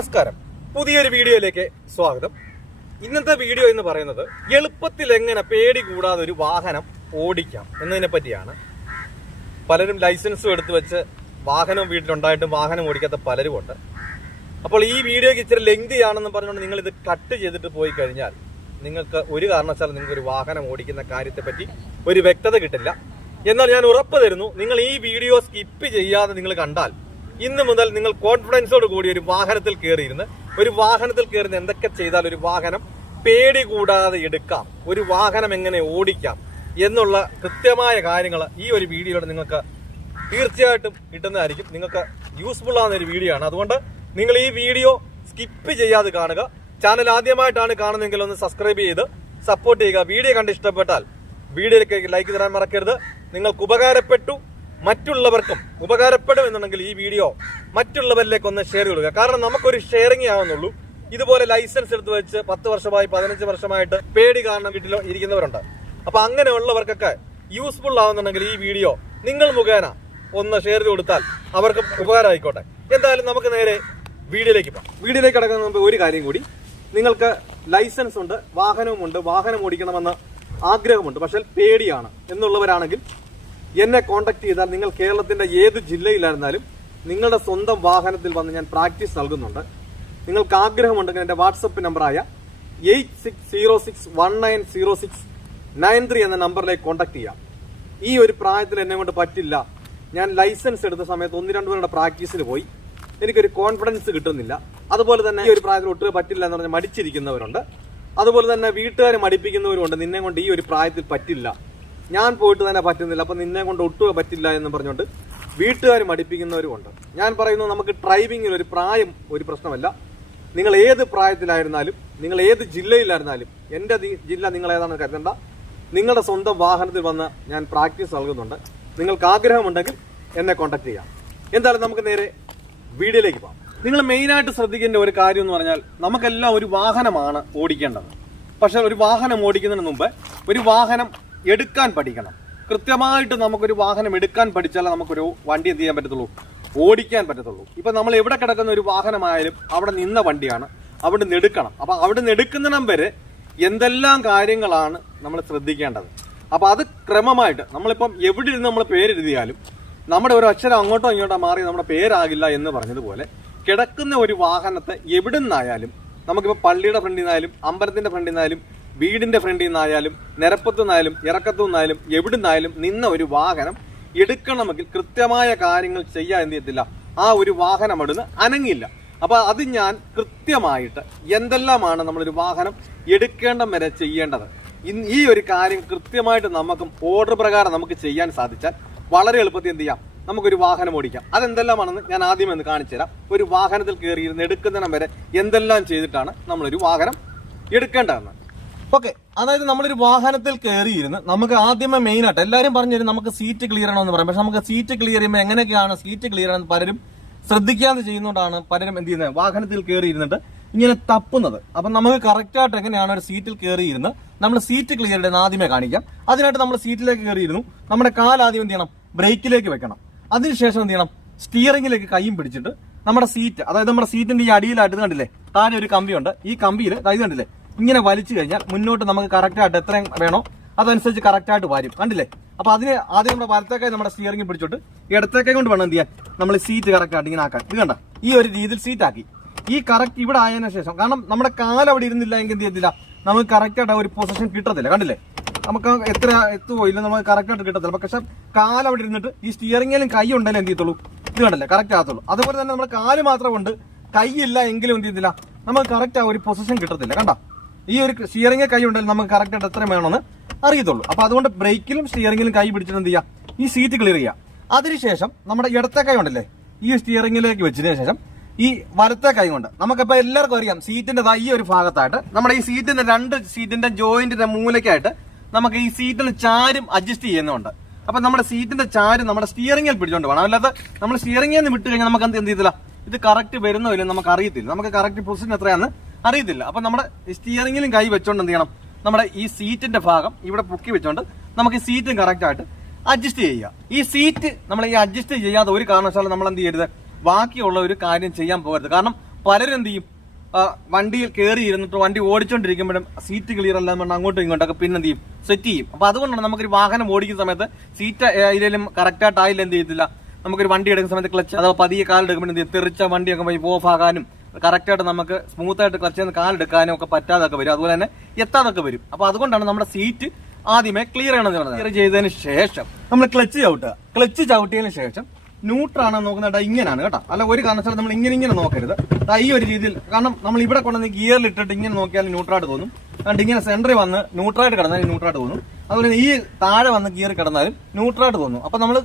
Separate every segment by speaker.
Speaker 1: നമസ്കാരം. പുതിയൊരു വീഡിയോയിലേക്ക് സ്വാഗതം. ഇന്നത്തെ വീഡിയോ എന്ന് പറയുന്നത് എളുപ്പത്തിൽ എങ്ങനെ പേടി കൂടാതെ ഒരു വാഹനം ഓടിക്കാം എന്നതിനെ പറ്റിയാണ്. പലരും ലൈസൻസും എടുത്തു വെച്ച് വാഹനം വീട്ടിലുണ്ടായിട്ടും വാഹനം ഓടിക്കാത്ത പലരും ഉണ്ട്. അപ്പോൾ ഈ വീഡിയോക്ക് ഇച്ചിരി ലെങ്തി ആണെന്ന് പറഞ്ഞുകൊണ്ട് നിങ്ങൾ ഇത് കട്ട് ചെയ്തിട്ട് പോയി കഴിഞ്ഞാൽ നിങ്ങൾക്ക് ഒരു കാരണവശാലും നിങ്ങൾക്ക് ഒരു വാഹനം ഓടിക്കുന്ന കാര്യത്തെപ്പറ്റി ഒരു വ്യക്തത കിട്ടില്ല. എന്നാൽ ഞാൻ ഉറപ്പ് തരുന്നു നിങ്ങൾ ഈ വീഡിയോ സ്കിപ്പ് ചെയ്യാതെ നിങ്ങൾ കണ്ടാൽ ഇന്ന് മുതൽ നിങ്ങൾ കോൺഫിഡൻസോട് കൂടി ഒരു വാഹനത്തിൽ കയറിയിരുന്ന് ഒരു വാഹനത്തിൽ കയറുന്ന എന്തൊക്കെ ചെയ്താൽ ഒരു വാഹനം പേടി കൂടാതെ എടുക്കാം ഒരു വാഹനം എങ്ങനെ ഓടിക്കാം എന്നുള്ള കൃത്യമായ കാര്യങ്ങൾ ഈ ഒരു വീഡിയോയിലൂടെ നിങ്ങൾക്ക് തീർച്ചയായിട്ടും കിട്ടുന്നതായിരിക്കും. നിങ്ങൾക്ക് യൂസ്ഫുൾ ആവുന്ന ഒരു വീഡിയോ ആണ്. അതുകൊണ്ട് നിങ്ങൾ ഈ വീഡിയോ സ്കിപ്പ് ചെയ്യാതെ കാണുക. ചാനൽ ആദ്യമായിട്ടാണ് കാണുന്നതെങ്കിൽ ഒന്ന് സബ്സ്ക്രൈബ് ചെയ്ത് സപ്പോർട്ട് ചെയ്യുക. വീഡിയോ കണ്ട് ഇഷ്ടപ്പെട്ടാൽ വീഡിയോയിലേക്ക് ലൈക്ക് തരാൻ മറക്കരുത്. നിങ്ങൾക്ക് ഉപകാരപ്പെട്ടു. മറ്റുള്ളവർക്കും ഉപകാരപ്പെടും എന്നുണ്ടെങ്കിൽ ഈ വീഡിയോ മറ്റുള്ളവരിലേക്ക് ഒന്ന് ഷെയർ ചെയ്യുക കാരണം നമുക്കൊരു ഷെയറിംഗ് ആവുന്നുള്ളൂ. ഇതുപോലെ ലൈസൻസ് എടുത്ത് വെച്ച് പത്ത് വർഷമായി പതിനഞ്ച് വർഷമായിട്ട് പേടി കാരണം വീട്ടിൽ ഇരിക്കുന്നവരുണ്ട്. അപ്പൊ അങ്ങനെയുള്ളവർക്കൊക്കെ യൂസ്ഫുൾ ആവുന്നുണ്ടെങ്കിൽ ഈ വീഡിയോ നിങ്ങൾ മുഖേന ഒന്ന് ഷെയർ ചെയ്ത് കൊടുത്താൽ അവർക്ക് ഉപകാരമായിക്കോട്ടെ. എന്തായാലും നമുക്ക് നേരെ വീഡിയോയിലേക്ക് പോകാം. വീഡിയോയിലേക്ക് കിടക്കുന്ന മുമ്പ് ഒരു കാര്യം കൂടി. നിങ്ങൾക്ക് ലൈസൻസ് ഉണ്ട് വാഹനവും ഉണ്ട് വാഹനം ഓടിക്കണമെന്ന് ആഗ്രഹമുണ്ട് പക്ഷേ പേടിയാണ്. എന്നുള്ളവരാണെങ്കിൽ എന്നെ കോൺടാക്ട് ചെയ്താൽ നിങ്ങൾ കേരളത്തിന്റെ ഏത് ജില്ലയിലായിരുന്നാലും നിങ്ങളുടെ സ്വന്തം വാഹനത്തിൽ വന്ന് ഞാൻ പ്രാക്ടീസ് നൽകുന്നുണ്ട്. നിങ്ങൾക്ക് ആഗ്രഹമുണ്ടെങ്കിൽ എന്റെ വാട്സപ്പ് നമ്പറായ eight six zero six one nine zero six nine three എന്ന നമ്പറിലേക്ക് കോൺടാക്ട് ചെയ്യാം. ഈ ഒരു പ്രായത്തിൽ എന്നെ കൊണ്ട് പറ്റില്ല. ഞാൻ ലൈസൻസ് എടുത്ത സമയത്ത് ഒന്ന് രണ്ട് പേരുടെ പ്രാക്ടീസിൽ പോയി. എനിക്കൊരു കോൺഫിഡൻസ് കിട്ടുന്നില്ല. അതുപോലെ തന്നെ ഈ ഒരു പ്രായത്തിൽ ഒട്ടും പറ്റില്ല എന്ന് പറഞ്ഞാൽ മടിച്ചിരിക്കുന്നവരുണ്ട്. അതുപോലെ തന്നെ വീട്ടുകാരെ മടിപ്പിക്കുന്നവരുണ്ട് നിന്നെ കൊണ്ട് ഈ ഒരു പ്രായത്തിൽ പറ്റില്ല. ഞാൻ പോയിട്ട് തന്നെ പറ്റുന്നില്ല. അപ്പം നിന്നെ കൊണ്ട് ഒട്ടും പറ്റില്ല എന്ന് പറഞ്ഞുകൊണ്ട് വീട്ടുകാർ മടിപ്പിക്കുന്നവരുമുണ്ട് ഞാൻ പറയുന്നു നമുക്ക് ഡ്രൈവിങ്ങിൽ ഒരു പ്രായം ഒരു പ്രശ്നമല്ല. നിങ്ങൾ ഏത് പ്രായത്തിലായിരുന്നാലും നിങ്ങൾ ഏത് ജില്ലയിലായിരുന്നാലും എന്റെ ജില്ല നിങ്ങൾ ഏതാണെന്ന് കരുതണ്ട. നിങ്ങളുടെ സ്വന്തം വാഹനത്തിൽ വന്ന് ഞാൻ പ്രാക്ടീസ് നൽകുന്നുണ്ട്. നിങ്ങൾക്ക് ആഗ്രഹമുണ്ടെങ്കിൽ എന്നെ കോൺടാക്ട് ചെയ്യാം. എന്തായാലും നമുക്ക് നേരെ വീഡിയോയിലേക്ക് പോകാം. നിങ്ങൾ മെയിനായിട്ട് ശ്രദ്ധിക്കേണ്ട ഒരു കാര്യം എന്ന് പറഞ്ഞാൽ നമുക്കെല്ലാം ഒരു വാഹനമാണ് ഓടിക്കേണ്ടത്. പക്ഷേ ഒരു വാഹനം ഓടിക്കുന്നതിന് മുമ്പ് ഒരു വാഹനം എടുക്കാൻ പഠിക്കണം. കൃത്യമായിട്ട് നമുക്കൊരു വാഹനം എടുക്കാൻ പഠിച്ചാലേ നമുക്കൊരു വണ്ടി എന്ത് ചെയ്യാൻ പറ്റത്തുള്ളൂ? ഓടിക്കാൻ പറ്റത്തുള്ളൂ. ഇപ്പം നമ്മൾ എവിടെ കിടക്കുന്ന ഒരു വാഹനമായാലും അവിടെ നിന്ന വണ്ടിയാണ്. അവിടെ നിന്ന് എടുക്കണം. അപ്പം അവിടെ നിന്ന് എടുക്കുന്നിടം വരെ എന്തെല്ലാം കാര്യങ്ങളാണ് നമ്മൾ ശ്രദ്ധിക്കേണ്ടത്? അപ്പോൾ അത് ക്രമമായിട്ട് നമ്മളിപ്പം എവിടെ ഇരുന്ന് നമ്മൾ പേരെഴുതിയാലും നമ്മുടെ ഒരു അക്ഷരം അങ്ങോട്ടോ ഇങ്ങോട്ടോ മാറി നമ്മുടെ പേരാകില്ല എന്ന് പറഞ്ഞതുപോലെ കിടക്കുന്ന ഒരു വാഹനത്തെ എവിടെ നിന്നായാലും നമുക്കിപ്പോൾ പള്ളിയുടെ ഫ്രണ്ടിൽ നിന്നായാലും അമ്പലത്തിന്റെ ഫ്രണ്ടിൽ നിന്നായാലും വീടിന്റെ ഫ്രണ്ടിൽ നിന്നായാലും നിരപ്പത്തു നിന്നായാലും ഇറക്കത്തു നിന്നായാലും എവിടെ നിന്നായാലും നിന്ന ഒരു വാഹനം എടുക്കണമെങ്കിൽ കൃത്യമായ കാര്യങ്ങൾ ചെയ്യാൻ എന്ത് ചെയ്യത്തില്ല. ആ ഒരു വാഹനം അവിടുന്ന് അനങ്ങില്ല അപ്പോൾ അത് ഞാൻ കൃത്യമായിട്ട് എന്തെല്ലാമാണ് നമ്മളൊരു വാഹനം എടുക്കേണ്ട വരെ ചെയ്യേണ്ടത്. ഈ ഒരു കാര്യം കൃത്യമായിട്ട് നമുക്കും ഓർഡർ പ്രകാരം നമുക്ക് ചെയ്യാൻ സാധിച്ചാൽ വളരെ എളുപ്പത്തിൽ എന്ത് ചെയ്യാം? നമുക്കൊരു വാഹനം ഓടിക്കാം. അതെന്തെല്ലാമാണെന്ന് ഞാൻ ആദ്യം എന്ന് കാണിച്ചു തരാം. ഒരു വാഹനത്തിൽ കയറിയിരുന്ന് എടുക്കുന്നിടം വരെ എന്തെല്ലാം ചെയ്തിട്ടാണ് നമ്മളൊരു വാഹനം എടുക്കേണ്ടതെന്ന്. ഓക്കെ അതായത് നമ്മളൊരു വാഹനത്തിൽ കയറിയിരുന്ന് നമുക്ക് ആദ്യമേ മെയിൻ ആയിട്ട് എല്ലാവരും പറഞ്ഞു തരും നമുക്ക് സീറ്റ് ക്ലിയർ ആണെന്ന് പറയാം. പക്ഷെ നമുക്ക് സീറ്റ് ക്ലിയർ ചെയ്യുമ്പോൾ എങ്ങനെയൊക്കെയാണ് സീറ്റ് ക്ലിയർ ആണെന്ന് പലരും ശ്രദ്ധിക്കാതെ ചെയ്യുന്നതുകൊണ്ടാണ് പലരും എന്ത് ചെയ്യുന്നത്? വാഹനത്തിൽ കയറി ഇരുന്നിട്ട് ഇങ്ങനെ തപ്പുന്നത്. അപ്പൊ നമുക്ക് കറക്റ്റ് ആയിട്ട് എങ്ങനെയാണ് ഒരു സീറ്റിൽ കയറി ഇരുന്ന് നമ്മൾ സീറ്റ് ക്ലിയർ ചെയ്യുന്ന ആദ്യമേ കാണിക്കാം. അതിനായിട്ട് നമ്മൾ സീറ്റിലേക്ക് കയറിയിരുന്നു. നമ്മുടെ കാൽ ആദ്യം എന്ത് ചെയ്യണം? ബ്രേക്കിലേക്ക് വെക്കണം. അതിനുശേഷം എന്ത് ചെയ്യണം? സ്റ്റിയറിംഗിലേക്ക് കൈയും പിടിച്ചിട്ട് നമ്മുടെ സീറ്റ് അതായത് നമ്മുടെ സീറ്റിന്റെ ഈ അടിയിലായിട്ട് കണ്ടില്ലേ? താഴെ ഒരു കമ്പിയുണ്ട്. ഈ കമ്പിയിൽ കൈ കണ്ടില്ലേ? ഇങ്ങനെ വലിച്ചു കഴിഞ്ഞാൽ മുന്നോട്ട് നമുക്ക് കറക്റ്റായിട്ട് എത്രയും വേണോ അതനുസരിച്ച് കറക്റ്റായിട്ട് വരും. കണ്ടില്ലേ? അപ്പൊ അതിന് ആദ്യം നമ്മുടെ വലത്തേക്കായി നമ്മുടെ സ്റ്റിയറിംഗ് പിടിച്ചിട്ട് ഇടത്തേക്കായി കൊണ്ട് വേണം എന്ത് ചെയ്യാൻ? നമ്മൾ സീറ്റ് കറക്റ്റായിട്ട് ഇങ്ങനെ ആക്കാൻ. ഇത് കണ്ട? ഈ ഒരു രീതിയിൽ സീറ്റ് ആക്കി. ഈ കറക്റ്റ് ഇവിടെ ആയതിനു ശേഷം കാരണം നമ്മുടെ കാൽ അവിടെ ഇരുന്നില്ല എങ്കിൽ എന്ത് ചെയ്യത്തില്ല? നമുക്ക് കറക്റ്റായിട്ട് ഒരു പൊസിഷൻ കിട്ടത്തില്ല. കണ്ടില്ലേ? നമുക്ക് എത്ര എത്തുവോ? ഇല്ല നമുക്ക് കറക്റ്റായിട്ട് കിട്ടത്തില്ല. പക്ഷെ കാൽ അവിടെ ഇരുന്നിട്ട് ഈ സ്റ്റിയറിംഗിലും കൈ ഉണ്ടെങ്കിലും എന്ത് ചെയ്യത്തുള്ളൂ? ഇത് കണ്ടല്ലേ? കറക്റ്റ് ആകത്തുള്ളൂ. അതുപോലെ തന്നെ നമ്മുടെ കാൽ മാത്രം കൊണ്ട് കൈയില്ല എങ്കിലും എന്ത് ചെയ്യത്തില്ല? നമുക്ക് കറക്റ്റ് ആ ഒരു പൊസിഷൻ കിട്ടത്തില്ല. കണ്ട? ഈ ഒരു സ്റ്റിയറിംഗ് കൈ ഉണ്ടെങ്കിൽ നമുക്ക് കറക്റ്റ് ആയിട്ട് എത്ര വേണമെന്ന് അറിയത്തുള്ളൂ. അപ്പൊ അതുകൊണ്ട് ബ്രേക്കിലും സ്റ്റിയറിംഗിലും കൈ പിടിച്ചിട്ട് എന്ത് ചെയ്യുക ഈ സീറ്റ് ക്ലിയർ ചെയ്യുക അതിനുശേഷം നമ്മുടെ ഇടത്തെ കൈ ഉണ്ടല്ലേ ഈ സ്റ്റിയറിംഗിലേക്ക് വെച്ചതിന് ശേഷം ഈ വലത്തെ കൈ കൊണ്ട് നമുക്കിപ്പോ എല്ലാവർക്കും അറിയാം സീറ്റിന്റെ ഈ ഒരു ഭാഗത്തായിട്ട് നമ്മുടെ ഈ സീറ്റിന്റെ രണ്ട് സീറ്റിന്റെ ജോയിന്റിന്റെ മൂലക്കായിട്ട് നമുക്ക് ഈ സീറ്റിന് ചാരും അഡ്ജസ്റ്റ് ചെയ്യുന്നുണ്ട്. അപ്പൊ നമ്മുടെ സീറ്റിന്റെ ചാരും നമ്മുടെ സ്റ്റിയറിംഗിൽ പിടിച്ചോണ്ട് വേണം അല്ലാതെ നമ്മൾ സ്റ്റിയറിംഗിൽ നിന്ന് വിട്ട് കഴിഞ്ഞാൽ നമുക്ക് എന്ത് എന്ത് ചെയ്തില്ല? ഇത് കറക്റ്റ് വരുന്നോ ഇല്ലെന്ന് നമുക്ക് അറിയത്തില്ല. നമുക്ക് കറക്റ്റ് പൊസിഷൻ എത്രയാന്ന് അറിയത്തില്ല. അപ്പൊ നമ്മുടെ സ്റ്റിയറിംഗിലും കൈ വെച്ചോണ്ട് എന്ത് ചെയ്യണം? നമ്മുടെ ഈ സീറ്റിന്റെ ഭാഗം ഇവിടെ പൊക്കി വെച്ചോണ്ട് നമുക്ക് ഈ സീറ്റും കറക്റ്റ് ആയിട്ട് അഡ്ജസ്റ്റ് ചെയ്യുക. ഈ സീറ്റ് നമ്മൾ ഈ അഡ്ജസ്റ്റ് ചെയ്യാതെ ഒരു കാരണവശാലും നമ്മൾ എന്ത് ചെയ്യരുത്? ബാക്കിയുള്ള ഒരു കാര്യം ചെയ്യാൻ പോകരുത്. കാരണം പലരും എന്ത് ചെയ്യും? വണ്ടിയിൽ കയറി ഇരുന്നിട്ട് വണ്ടി ഓടിച്ചോണ്ടിരിക്കുമ്പോഴും സീറ്റ് ക്ലിയർ അല്ല പറഞ്ഞാൽ അങ്ങോട്ടും ഇങ്ങോട്ടൊക്കെ പിന്നെ എന്ത് ചെയ്യും? സെറ്റ് ചെയ്യും. അപ്പൊ അതുകൊണ്ടാണ് നമുക്കൊരു വാഹനം ഓടിക്കുന്ന സമയത്ത് സീറ്റ് ഇതിലും കറക്റ്റ് ആയിട്ട് ആയില്ല എന്ത് ചെയ്യത്തില്ല. നമുക്കൊരു വണ്ടി എടുക്കുന്ന സമയത്ത് ക്ലച്ച് അഥവാ പതിയെ കാലെടുക്കുമ്പോൾ എന്ത് ചെയ്യും? തെറിച്ച വണ്ടിയൊക്കെ പോയി ഓഫ് ആകാനും കറക്റ്റ് ആയിട്ട് നമുക്ക് സ്മൂത്ത് ആയിട്ട് ക്ലച്ച് നിന്ന് കാലെടുക്കാനും ഒക്കെ പറ്റാതൊക്കെ വരും. അതുപോലെ തന്നെ എത്താതൊക്കെ വരും. അപ്പൊ അതുകൊണ്ടാണ് നമ്മുടെ സീറ്റ് ആദ്യമേ ക്ലിയർ ചെയ്യണമെന്ന് പറഞ്ഞത്. ക്ലിയർ ചെയ്തതിന് ശേഷം നമ്മൾ ക്ലച്ച് ചവിട്ടുക. ക്ലച്ച് ചവിട്ടിയതിന് ശേഷം ന്യൂട്രാണ് നോക്കുന്നത് ഇങ്ങനെയാണ് കേട്ടോ. അല്ല ഒരു കാരണവശാലും നമ്മൾ ഇങ്ങനെ ഇങ്ങനെ നോക്കരുത്. ഈ ഒരു രീതിയിൽ കാരണം നമ്മൾ ഇവിടെ കൊണ്ടുവന്ന് ഗിയറിൽ ഇട്ടിട്ട് ഇങ്ങനെ നോക്കിയാൽ ന്യൂട്രായിട്ട് തോന്നും. കണ്ട് ഇങ്ങനെ സെന്ററിൽ വന്ന് ന്യൂട്രായിട്ട് കിടന്നാൽ ന്യൂട്രായിട്ട് തോന്നും. അതുപോലെ ഈ താഴെ വന്ന് ഗിയർ കിടന്നാലും ന്യൂട്രായിട്ട് തോന്നും. അപ്പൊ നമ്മൾ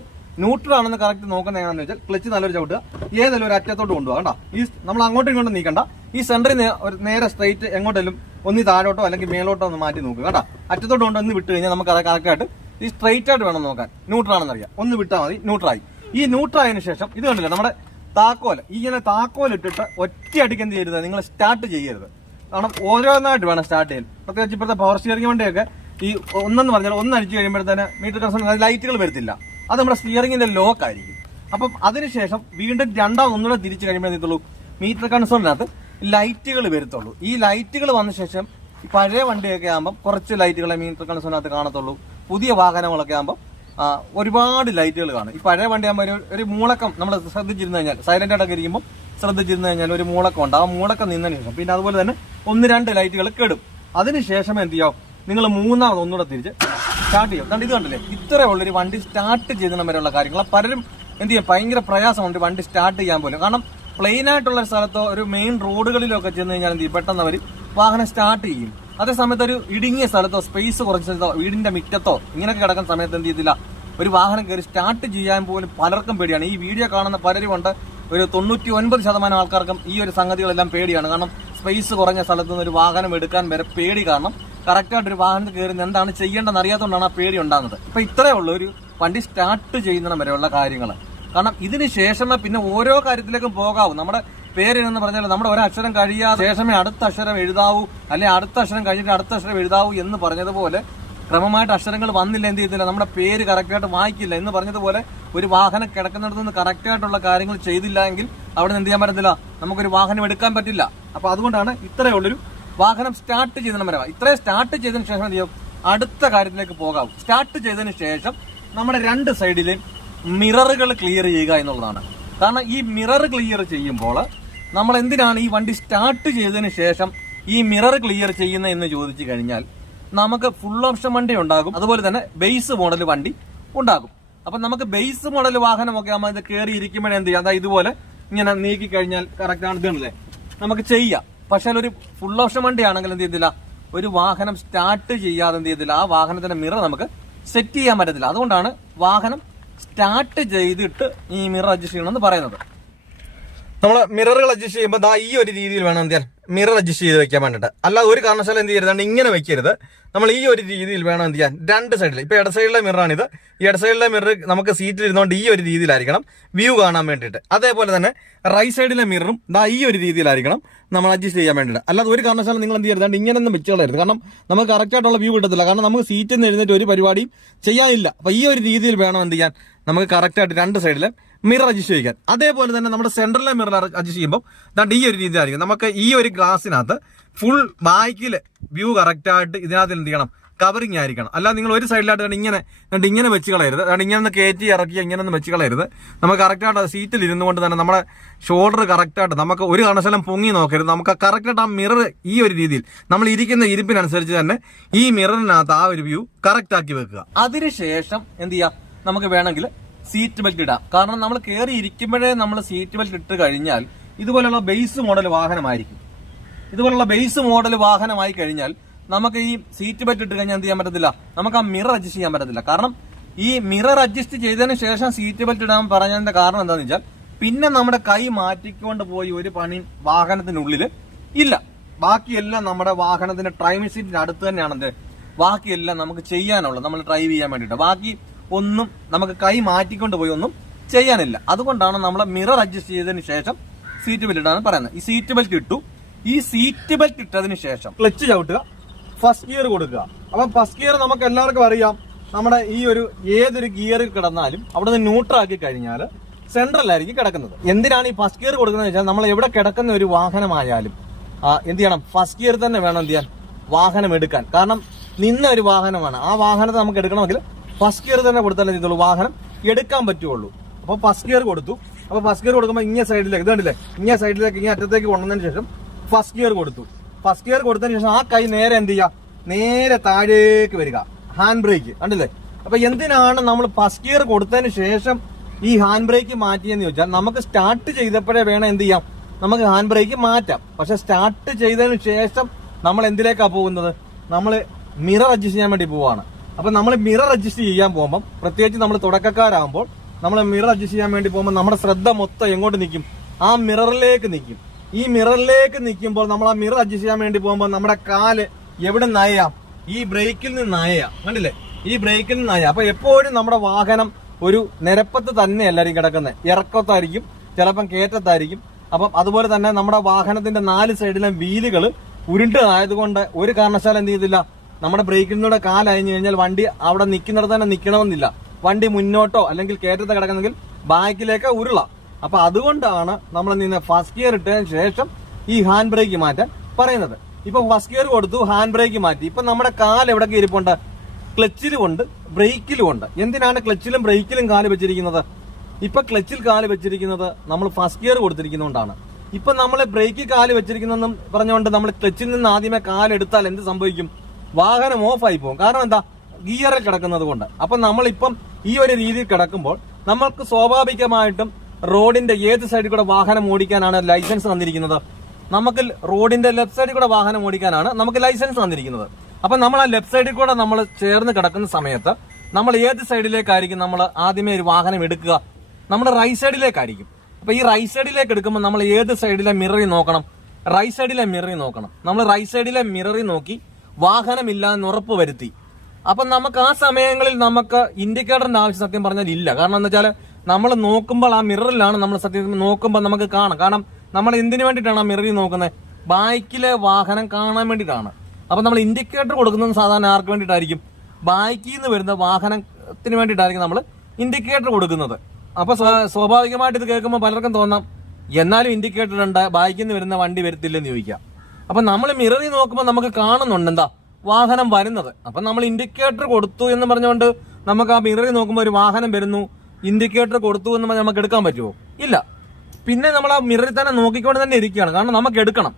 Speaker 1: ന്യൂട്രൽ ആണെന്ന് കറക്റ്റ് നോക്കുന്നത് എങ്ങനെയാണെന്ന് വെച്ചാൽ ക്ലച്ച് നല്ലൊരു ചവിട്ടുക ഏതെങ്കിലും ഒരു അറ്റത്തോട്ട് കൊണ്ടുപോകാം കേട്ടോ ഈ നമ്മൾ അങ്ങോട്ടും ഇങ്ങോട്ടും നീക്കണ്ട. ഈ സെന്ററിൽ ഒരു നേരെ സ്ട്രൈറ്റ് എങ്ങോട്ടെങ്കിലും ഒന്ന് താഴോട്ടോ അല്ലെങ്കിൽ മേലോട്ടോ ഒന്ന് മാറ്റി നോക്കുക കേട്ടോ അറ്റത്തോട്ട് കൊണ്ട് ഒന്ന് വിട്ട് കഴിഞ്ഞാൽ നമുക്ക് അത് കറക്റ്റായിട്ട് ഈ സ്ട്രൈറ്റ് ആയിട്ട് വേണം നോക്കാൻ. ന്യൂട്രൽ ആണെന്ന് അറിയാം. ഒന്ന് വിട്ടാൽ മതി ന്യൂട്രായി ഈ ന്യൂട്രായതിനു ശേഷം ഇത് കണ്ടില്ല നമ്മുടെ താക്കോൽ ഇങ്ങനെ താക്കോൽ ഇട്ടിട്ട് ഒറ്റയടിക്ക് എന്ത് ചെയ്യരുത് നിങ്ങൾ സ്റ്റാർട്ട് ചെയ്യരുത്. കാരണം ഓരോന്നായിട്ട് വേണം സ്റ്റാർട്ട് ചെയ്യാൻ പ്രത്യേകിച്ച് ഇപ്പോഴത്തെ പവർ സ്റ്റിയറിംഗ് വണ്ടിയൊക്കെ ഈ ഒന്നെന്ന് പറഞ്ഞാൽ ഒന്നടിച്ച് കഴിയുമ്പോഴത്തേന് മീറ്റർ കൺസോൺ ലൈറ്റുകൾ വരത്തില്ല. അത് നമ്മുടെ സ്റ്റിയറിംഗിന്റെ ലോക്ക് ആയിരിക്കും. അപ്പം അതിനുശേഷം വീണ്ടും രണ്ടാം ഒന്നുകൂടെ തിരിച്ചു കഴിയുമ്പോൾ എന്തുള്ളൂ മീറ്റർ കൺസോളിനകത്ത് ലൈറ്റുകൾ വരുത്തുള്ളൂ. ഈ ലൈറ്റുകൾ വന്ന ശേഷം പഴയ വണ്ടിയൊക്കെ ആകുമ്പോൾ കുറച്ച് ലൈറ്റുകളെ മീറ്റർ കൺസോളിനകത്ത് കാണത്തുള്ളൂ. പുതിയ വാഹനങ്ങളൊക്കെ ആകുമ്പോൾ ഒരുപാട് ലൈറ്റുകൾ കാണും. ഈ പഴയ വണ്ടി ആകുമ്പോൾ ഒരു മൂളക്കം നമ്മൾ ശ്രദ്ധിച്ചിരുന്നു കഴിഞ്ഞാൽ സൈലന്റ് ആയിട്ടൊക്കെ ഇരിക്കുമ്പോൾ ശ്രദ്ധിച്ചിരുന്നു കഴിഞ്ഞാൽ ഒരു മൂളക്കം ഉണ്ട്. ആ മൂളക്കം നിന്നതിന് ശേഷം. പിന്നെ അതുപോലെ തന്നെ ഒന്ന് രണ്ട് ലൈറ്റുകൾ കെടും. അതിനുശേഷം എന്ത് ചെയ്യാം? നിങ്ങൾ മൂന്നാമത് ഒന്നുകൂടെ തിരിച്ച് സ്റ്റാർട്ട് ചെയ്യും. കണ്ട് ഇത് കണ്ടില്ലേ? ഇത്ര ഉള്ളൊരു വണ്ടി സ്റ്റാർട്ട് ചെയ്യുന്ന വരെയുള്ള കാര്യങ്ങൾ. പലരും എന്ത് ചെയ്യും? ഭയങ്കര പ്രയാസമുണ്ട് വണ്ടി സ്റ്റാർട്ട് ചെയ്യാൻ പോലും. കാരണം പ്ലെയിൻ ആയിട്ടുള്ള സ്ഥലത്തോ ഒരു മെയിൻ റോഡുകളിലോ ഒക്കെ ചെന്ന് കഴിഞ്ഞാൽ എന്ത് ചെയ്യും? പെട്ടെന്ന് അവർ വാഹനം സ്റ്റാർട്ട് ചെയ്യും. അതേ സമയത്ത് ഒരു ഇടുങ്ങിയ സ്ഥലത്തോ സ്പേസ് കുറച്ച് സ്ഥലത്തോ വീടിന്റെ മുറ്റത്തോ ഇങ്ങനെയൊക്കെ കിടക്കുന്ന സമയത്ത് എന്ത് ചെയ്തില്ല ഒരു വാഹനം കയറി സ്റ്റാർട്ട് ചെയ്യാൻ പോലും പലർക്കും പേടിയാണ്. ഈ വീഡിയോ കാണുന്ന പലരും ഉണ്ട് ഒരു തൊണ്ണൂറ്റി ഒൻപത് ശതമാനം ആൾക്കാർക്കും ഈ ഒരു സംഗതികളെല്ലാം പേടിയാണ്. കാരണം സ്പേസ് കുറഞ്ഞ സ്ഥലത്ത് നിന്ന് ഒരു വാഹനം എടുക്കാൻ വരെ പേടി കാരണം കറക്റ്റായിട്ട് ഒരു വാഹനത്തിൽ കയറി എന്താണ് ചെയ്യേണ്ടതെന്ന് അറിയാത്തതുകൊണ്ടാണ് ആ പേടി ഉണ്ടാകുന്നത്. ഇപ്പൊ ഇത്രയേ ഉള്ളൂ ഒരു വണ്ടി സ്റ്റാർട്ട് ചെയ്യുന്ന വരെയുള്ള കാര്യങ്ങൾ കാരണം ഇതിന് ശേഷമേ പിന്നെ ഓരോ കാര്യത്തിലേക്കും പോകാവൂ. നമ്മുടെ പേര് എന്ന് പറഞ്ഞാൽ നമ്മുടെ ഒരക്ഷരം കഴിയാതെ ശേഷമേ അടുത്ത അക്ഷരം എഴുതാവൂ അല്ലെ അടുത്ത അക്ഷരം കഴിഞ്ഞിട്ട് അടുത്ത അക്ഷരം എഴുതാവൂ എന്ന് പറഞ്ഞതുപോലെ ക്രമമായിട്ട് അക്ഷരങ്ങൾ വന്നില്ല എന്ത് ചെയ്തില്ല നമ്മുടെ പേര് കറക്റ്റായിട്ട് വായിക്കില്ല എന്ന് പറഞ്ഞതുപോലെ ഒരു വാഹനം കിടക്കുന്നിടത്ത് നിന്ന് കറക്റ്റായിട്ടുള്ള കാര്യങ്ങൾ ചെയ്തില്ല എങ്കിൽ അവിടെ നിന്ന് എന്ത് ചെയ്യാൻ പറ്റത്തില്ല? നമുക്കൊരു വാഹനം എടുക്കാൻ പറ്റില്ല. അപ്പൊ അതുകൊണ്ടാണ് ഇത്രയേ ഉള്ളൊരു വാഹനം സ്റ്റാർട്ട് ചെയ്തതിന് വരെ ഇത്രയും സ്റ്റാർട്ട് ചെയ്തതിന് ശേഷം എന്ത് അടുത്ത കാര്യത്തിലേക്ക് പോകാം. സ്റ്റാർട്ട് ചെയ്തതിന് ശേഷം നമ്മുടെ രണ്ട് സൈഡിലും മിററുകൾ ക്ലിയർ ചെയ്യുക എന്നുള്ളതാണ്. കാരണം ഈ മിറർ ക്ലിയർ ചെയ്യുമ്പോൾ നമ്മൾ എന്തിനാണ് ഈ വണ്ടി സ്റ്റാർട്ട് ചെയ്തതിന് ശേഷം ഈ മിറർ ക്ലിയർ ചെയ്യുന്നത് എന്ന് ചോദിച്ചു കഴിഞ്ഞാൽ നമുക്ക് ഫുൾ ഓപ്ഷൻ വണ്ടി ഉണ്ടാകും. അതുപോലെ തന്നെ ബേസ് മോഡൽ വണ്ടി ഉണ്ടാകും. അപ്പം നമുക്ക് ബേസ് മോഡൽ വാഹനമൊക്കെ നമ്മൾ ഇത് കയറി ഇരിക്കുമ്പോഴേ എന്ത് ചെയ്യാം? അതായത് ഇതുപോലെ ഇങ്ങനെ നീക്കി കഴിഞ്ഞാൽ കറക്റ്റ് ആണ്. ഇതല്ലേ നമുക്ക് ചെയ്യാം. പക്ഷെ ഒരു ഫുൾ ഓപ്ഷൻ വണ്ടി ആണെങ്കിൽ എന്ത് ചെയ്തില്ല? ഒരു വാഹനം സ്റ്റാർട്ട് ചെയ്യാതെ എന്ത് ചെയ്തില്ല? ആ വാഹനത്തിന്റെ മിറർ നമുക്ക് സെറ്റ് ചെയ്യാൻ പറ്റത്തില്ല. അതുകൊണ്ടാണ് വാഹനം സ്റ്റാർട്ട് ചെയ്തിട്ട് ഈ മിറർ അഡ്ജസ്റ്റ് ചെയ്യണമെന്ന് പറയുന്നത്. നമ്മൾ മിററുകൾ അഡ്ജസ്റ്റ് ചെയ്യുമ്പോൾ ദാ ഈ ഒരു രീതിയിൽ വേണം എന്ത് ചെയ്യാൻ? മിറർ അഡ്ജസ്റ്റ് ചെയ്ത് വെക്കാൻ വേണ്ടിയിട്ട് അല്ലാതെ ഒരു കാരണവശാലും എന്ത് ചെയ്യരുതാണ് ഇങ്ങനെ വെക്കരുത്. നമ്മൾ ഈ ഒരു രീതിയിൽ വേണം എന്ത് ചെയ്യാൻ? രണ്ട് സൈഡിൽ ഇപ്പോൾ ഇട സൈഡിലെ മിററാണിത്. ഈ ഇട സൈഡിലെ മിറർ നമുക്ക് സീറ്റിൽ ഇരുന്നുകൊണ്ട് ഈ ഒരു രീതിയിലായിരിക്കണം വ്യൂ കാണാൻ വേണ്ടിയിട്ട്. അതേപോലെ തന്നെ റൈറ്റ് സൈഡിലെ മിററും ദാ ഈ ഒരു രീതിയിലായിരിക്കണം നമ്മൾ അഡ്ജസ്റ്റ് ചെയ്യാൻ വേണ്ടിയിട്ട്. അല്ലാതെ ഒരു കാരണവശാലും നിങ്ങൾ എന്ത് ചെയ്യരുതാണ്ട് ഇങ്ങനെ ഒന്നും വെച്ച് കളയരുത് കാരണം നമുക്ക് കറക്റ്റായിട്ടുള്ള വ്യൂ കിട്ടത്തില്ല. കാരണം നമുക്ക് സീറ്റിൽ നിന്ന് എഴുന്നേറ്റ് ഒരു പരിപാടിയും ചെയ്യാനില്ല. അപ്പോൾ ഈ ഒരു രീതിയിൽ വേണം എന്ത് ചെയ്യാൻ? നമുക്ക് കറക്റ്റായിട്ട് രണ്ട് സൈഡിലെ മിറർ അഡ്ജസ്റ്റ് ചെയ്യാൻ അതേപോലെ തന്നെ നമ്മുടെ സെൻട്രലിലെ മിറർ അഡ്ജസ്റ്റ് ചെയ്യുമ്പോൾ ദാണ്ട് ഈ ഒരു രീതിയിലായിരിക്കും നമുക്ക് ഈ ഒരു ഗ്ലാസിനകത്ത് ഫുൾ ബാക്കിൽ വ്യൂ കറക്റ്റായിട്ട് ഇതിനകത്ത് എന്ത് ചെയ്യണം? കവറിങ് ആയിരിക്കണം. അല്ലാതെ നിങ്ങൾ ഒരു സൈഡിലായിട്ട് ഇങ്ങനെ ദാണ്ട് ഇങ്ങനെ വെച്ച് കളയരുത്. അതാണ് ഇങ്ങനെ ഒന്ന് കയറ്റി ഇറക്കി ഇങ്ങനെ ഒന്ന് വെച്ച് കളയരുത്. നമുക്ക് കറക്റ്റായിട്ട് സീറ്റിൽ ഇരുന്നുകൊണ്ട് തന്നെ നമ്മുടെ ഷോൾഡർ കറക്റ്റായിട്ട് നമുക്ക് ഒരു കണശലം പൊങ്ങി നോക്കരുത്. നമുക്ക് കറക്റ്റായിട്ട് ആ മിറർ ഈ ഒരു രീതിയിൽ നമ്മൾ ഇരിക്കുന്ന ഇരിപ്പിനനുസരിച്ച് തന്നെ ഈ മിററിനകത്ത് ആ ഒരു വ്യൂ കറക്റ്റ് ആക്കി വെക്കുക. അതിനുശേഷം എന്ത് ചെയ്യാം? നമുക്ക് വേണമെങ്കിൽ സീറ്റ് ബെൽറ്റ് ഇടാം. കാരണം നമ്മൾ കയറി ഇരിക്കുമ്പോഴേ നമ്മൾ സീറ്റ് ബെൽറ്റ് ഇട്ട് കഴിഞ്ഞാൽ ഇതുപോലുള്ള ബേസ് മോഡൽ വാഹനമായിരിക്കും. ഇതുപോലുള്ള ബേസ് മോഡൽ വാഹനമായി കഴിഞ്ഞാൽ നമുക്ക് ഈ സീറ്റ് ബെൽറ്റ് ഇട്ട് കഴിഞ്ഞാൽ എന്ത് ചെയ്യാൻ പറ്റത്തില്ല? നമുക്ക് ആ മിറർ അഡ്ജസ്റ്റ് ചെയ്യാൻ പറ്റത്തില്ല. കാരണം ഈ മിറർ അഡ്ജസ്റ്റ് ചെയ്തതിന് ശേഷം സീറ്റ് ബെൽറ്റ് ഇടാൻ പറഞ്ഞതിന്റെ കാരണം എന്താണെന്ന് വെച്ചാൽ പിന്നെ നമ്മുടെ കൈ മാറ്റിക്കൊണ്ട് പോയി ഒരു പണി വാഹനത്തിനുള്ളിൽ ഇല്ല. ബാക്കിയെല്ലാം നമ്മുടെ വാഹനത്തിന്റെ ഡ്രൈവിംഗ് സീറ്റിന്റെ അടുത്ത് തന്നെയാണ് ബാക്കിയെല്ലാം നമുക്ക് ചെയ്യാനുള്ളത് നമ്മൾ ഡ്രൈവ് ചെയ്യാൻ വേണ്ടിയിട്ട്. ബാക്കി ഒന്നും നമുക്ക് കൈ മാറ്റിക്കൊണ്ട് പോയി ഒന്നും ചെയ്യാനില്ല. അതുകൊണ്ടാണ് നമ്മൾ മിറർ അഡ്ജസ്റ്റ് ചെയ്തതിന് ശേഷം സീറ്റ് ബെൽറ്റ് ഇടാന്ന് പറയുന്നത്. ഈ സീറ്റ് ബെൽറ്റ് ഇട്ടു. ഈ സീറ്റ് ബെൽറ്റ് ഇട്ടതിന് ശേഷം ക്ലച്ച് ചവിട്ടുക. ഫസ്റ്റ് ഗിയർ കൊടുക്കുക. അപ്പം ഫസ്റ്റ് ഗിയർ നമുക്ക് എല്ലാവർക്കും അറിയാം. നമ്മുടെ ഈ ഒരു ഏതൊരു ഗിയറിൽ കിടന്നാലും അവിടെ നിന്ന് ന്യൂട്രാക്കി കഴിഞ്ഞാൽ സെൻട്രലായിരിക്കും കിടക്കുന്നത്. എന്തിനാണ് ഈ ഫസ്റ്റ് ഗിയർ കൊടുക്കുന്നത് വെച്ചാൽ നമ്മൾ എവിടെ കിടക്കുന്ന ഒരു വാഹനമായാലും എന്ത് ചെയ്യണം? ഫസ്റ്റ് ഗിയർ തന്നെ വേണം എന്ത് ചെയ്യാൻ? വാഹനം എടുക്കാൻ. കാരണം നിന്ന ഒരു വാഹനമാണ്. ആ വാഹനത്തെ നമുക്ക് എടുക്കണമെങ്കിൽ ഫസ്റ്റ് ഗിയർ തന്നെ കൊടുത്താലേ ഇതുള്ളൂ വാഹനം എടുക്കാൻ പറ്റുള്ളൂ. അപ്പോൾ ഫസ്റ്റ് ഗിയർ കൊടുത്തു. അപ്പോൾ ഫസ്റ്റ് ഗിയർ കൊടുക്കുമ്പോൾ ഇങ്ങനെ സൈഡിലേക്ക് ഇത് കണ്ടില്ലേ? ഇങ്ങനെ സൈഡിലേക്ക് ഇങ്ങനെ അറ്റത്തേക്ക് കൊണ്ടുവന്നതിന് ശേഷം ഫസ്റ്റ് ഗിയർ കൊടുത്തു. ഫസ്റ്റ് ഗിയർ കൊടുത്തതിന് ശേഷം ആ കൈ നേരെ എന്ത് ചെയ്യുക? നേരെ താഴേക്ക് വരിക. ഹാൻഡ് ബ്രേക്ക് കണ്ടില്ലേ? അപ്പൊ എന്തിനാണ് നമ്മൾ ഫസ്റ്റ് ഗിയർ കൊടുത്തതിന് ശേഷം ഈ ഹാൻഡ് ബ്രേക്ക് മാറ്റിയെന്ന് ചോദിച്ചാൽ നമുക്ക് സ്റ്റാർട്ട് ചെയ്തപ്പോഴേ വേണം എന്ത് ചെയ്യാം? നമുക്ക് ഹാൻഡ് ബ്രേക്ക് മാറ്റാം. പക്ഷെ സ്റ്റാർട്ട് ചെയ്തതിന് ശേഷം നമ്മൾ എന്തിലേക്കാണ് പോകുന്നത്? നമ്മൾ മിറർ അഡ്ജസ്റ്റ് ചെയ്യാൻ വേണ്ടി പോവാണ്. അപ്പൊ നമ്മൾ മിറർ അഡ്ജസ്റ്റ് ചെയ്യാൻ പോകുമ്പോൾ പ്രത്യേകിച്ച് നമ്മൾ തുടക്കക്കാരാകുമ്പോൾ നമ്മൾ മിറർ അഡ്ജസ്റ്റ് ചെയ്യാൻ വേണ്ടി പോകുമ്പോൾ നമ്മുടെ ശ്രദ്ധ മൊത്തം എങ്ങോട്ട് നിൽക്കും? ആ മിററിലേക്ക് നിൽക്കും. ഈ മിററിലേക്ക് നിൽക്കുമ്പോൾ നമ്മൾ ആ മിറർ അഡ്ജസ്റ്റ് ചെയ്യാൻ വേണ്ടി പോകുമ്പോൾ നമ്മുടെ കാൽ എവിടെ നയാം ഈ ബ്രേക്കിൽ നിന്ന് നയാം കണ്ടില്ലേ? ഈ ബ്രേക്കിൽ നിന്ന് നയാം അപ്പൊ എപ്പോഴും നമ്മുടെ വാഹനം ഒരു നിരപ്പത്ത് തന്നെ എല്ലാവരും കിടക്കുന്നത് ഇറക്കത്തായിരിക്കും ചിലപ്പം കയറ്റത്തായിരിക്കും. അപ്പം അതുപോലെ തന്നെ നമ്മുടെ വാഹനത്തിന്റെ നാല് സൈഡിലെ വീലുകൾ ഉരുണ്ടതായതുകൊണ്ട് ഒരു കാരണവശാലും എന്ത് ചെയ്തില്ല നമ്മുടെ ബ്രേക്കിൽ കാലഴിഞ്ഞു കഴിഞ്ഞാൽ വണ്ടി അവിടെ നിൽക്കുന്നിടത്ത് തന്നെ നിൽക്കണമെന്നില്ല. വണ്ടി മുന്നോട്ടോ അല്ലെങ്കിൽ കയറ്റത്തെ കിടക്കുന്നെങ്കിൽ ബാക്കിലേക്ക് ഉരുളാം. അപ്പൊ അതുകൊണ്ടാണ് നമ്മൾ നിന്ന് ഫസ്റ്റ് ഗിയർ ഇട്ടതിന് ശേഷം ഈ ഹാൻഡ് ബ്രേക്ക് മാറ്റാൻ പറയുന്നത്. ഇപ്പൊ ഫസ്റ്റ് ഗിയർ കൊടുത്തു ഹാൻഡ് ബ്രേക്ക് മാറ്റി. ഇപ്പൊ നമ്മുടെ കാൽ എവിടെയൊക്കെ ഇരിപ്പുണ്ട്? ക്ലച്ചിലും ഉണ്ട് ബ്രേക്കിലും ഉണ്ട്. എന്തിനാണ് ക്ലച്ചിലും ബ്രേക്കിലും കാൽ വെച്ചിരിക്കുന്നത്? ഇപ്പൊ ക്ലച്ചിൽ കാൽ വെച്ചിരിക്കുന്നത് നമ്മൾ ഫസ്റ്റ് ഗിയർ കൊടുത്തിരിക്കുന്നതുകൊണ്ടാണ്. ഇപ്പൊ നമ്മൾ ബ്രേക്കിൽ കാൽ വെച്ചിരിക്കുന്നെന്നും പറഞ്ഞുകൊണ്ട് നമ്മൾ ക്ലച്ചിൽ നിന്ന് ആദ്യമേ കാലെടുത്താൽ എന്ത് സംഭവിക്കും? വാഹനം ഓഫായി പോകും. കാരണം എന്താ? ഗിയറിൽ കിടക്കുന്നത് കൊണ്ട്. അപ്പം നമ്മളിപ്പം ഈ ഒരു രീതിയിൽ കിടക്കുമ്പോൾ നമ്മൾക്ക് സ്വാഭാവികമായിട്ടും റോഡിന്റെ ഏത് സൈഡിൽ കൂടെ വാഹനം ഓടിക്കാനാണ് ലൈസൻസ് തന്നിരിക്കുന്നത്? നമുക്ക് റോഡിന്റെ ലെഫ്റ്റ് സൈഡിൽ കൂടെ വാഹനം ഓടിക്കാനാണ് നമുക്ക് ലൈസൻസ് തന്നിരിക്കുന്നത്. അപ്പൊ നമ്മൾ ആ ലെഫ്റ്റ് സൈഡിൽ കൂടെ നമ്മൾ ചേർന്ന് കിടക്കുന്ന സമയത്ത് നമ്മൾ ഏത് സൈഡിലേക്കായിരിക്കും നമ്മൾ ആദ്യമേ ഒരു വാഹനം എടുക്കുക? നമ്മുടെ റൈറ്റ് സൈഡിലേക്കായിരിക്കും അപ്പൊ ഈ റൈറ്റ് സൈഡിലേക്ക് എടുക്കുമ്പോൾ നമ്മൾ ഏത് സൈഡിലെ മിററി നോക്കണം? റൈറ്റ് സൈഡിലെ മിററി നോക്കണം. നമ്മൾ റൈറ്റ് സൈഡിലെ മിററി നോക്കി വാഹനമില്ലാന്ന് ഉറപ്പ് വരുത്തി അപ്പൊ നമുക്ക് ആ സമയങ്ങളിൽ നമുക്ക് ഇൻഡിക്കേറ്ററിന്റെ ആവശ്യം സത്യം പറഞ്ഞാൽ ഇല്ല. കാരണം എന്താ വെച്ചാൽ നമ്മൾ നോക്കുമ്പോൾ ആ മിററിലാണ് നമ്മൾ സത്യം നോക്കുമ്പോൾ നമുക്ക് കാണാം. കാരണം നമ്മൾ എന്തിനു വേണ്ടിയിട്ടാണ് ആ മിററിൽ നോക്കുന്നത്? ബൈക്കിലെ വാഹനം കാണാൻ വേണ്ടിയിട്ടാണ്. അപ്പൊ നമ്മൾ ഇൻഡിക്കേറ്റർ കൊടുക്കുന്നത് സാധാരണ ആർക്ക് വേണ്ടിയിട്ടായിരിക്കും? ബൈക്കിൽ നിന്ന് വരുന്ന വാഹനത്തിന് വേണ്ടിയിട്ടായിരിക്കും നമ്മൾ ഇൻഡിക്കേറ്റർ കൊടുക്കുന്നത്. അപ്പൊ സ്വാഭാവികമായിട്ട് ഇത് കേൾക്കുമ്പോൾ പലർക്കും തോന്നാം എന്നാലും ഇൻഡിക്കേറ്റർ ഉണ്ട് ബൈക്കിൽ നിന്ന് വരുന്ന വണ്ടി വരത്തില്ലെന്ന് ചോദിക്കാം. അപ്പൊ നമ്മൾ മിററിൽ നോക്കുമ്പോൾ നമുക്ക് കാണുന്നുണ്ട് എന്താ? വാഹനം വരുന്നത്. അപ്പൊ നമ്മൾ ഇൻഡിക്കേറ്റർ കൊടുത്തു എന്ന് പറഞ്ഞുകൊണ്ട് നമുക്ക് ആ മിററിൽ നോക്കുമ്പോൾ ഒരു വാഹനം വരുന്നു. ഇൻഡിക്കേറ്റർ കൊടുത്തു എന്ന് പറഞ്ഞാൽ നമുക്ക് എടുക്കാൻ പറ്റുമോ? ഇല്ല. പിന്നെ നമ്മൾ ആ മിററിൽ തന്നെ നോക്കിക്കൊണ്ട് തന്നെ ഇരിക്കുകയാണ്. കാരണം നമുക്ക് എടുക്കണം.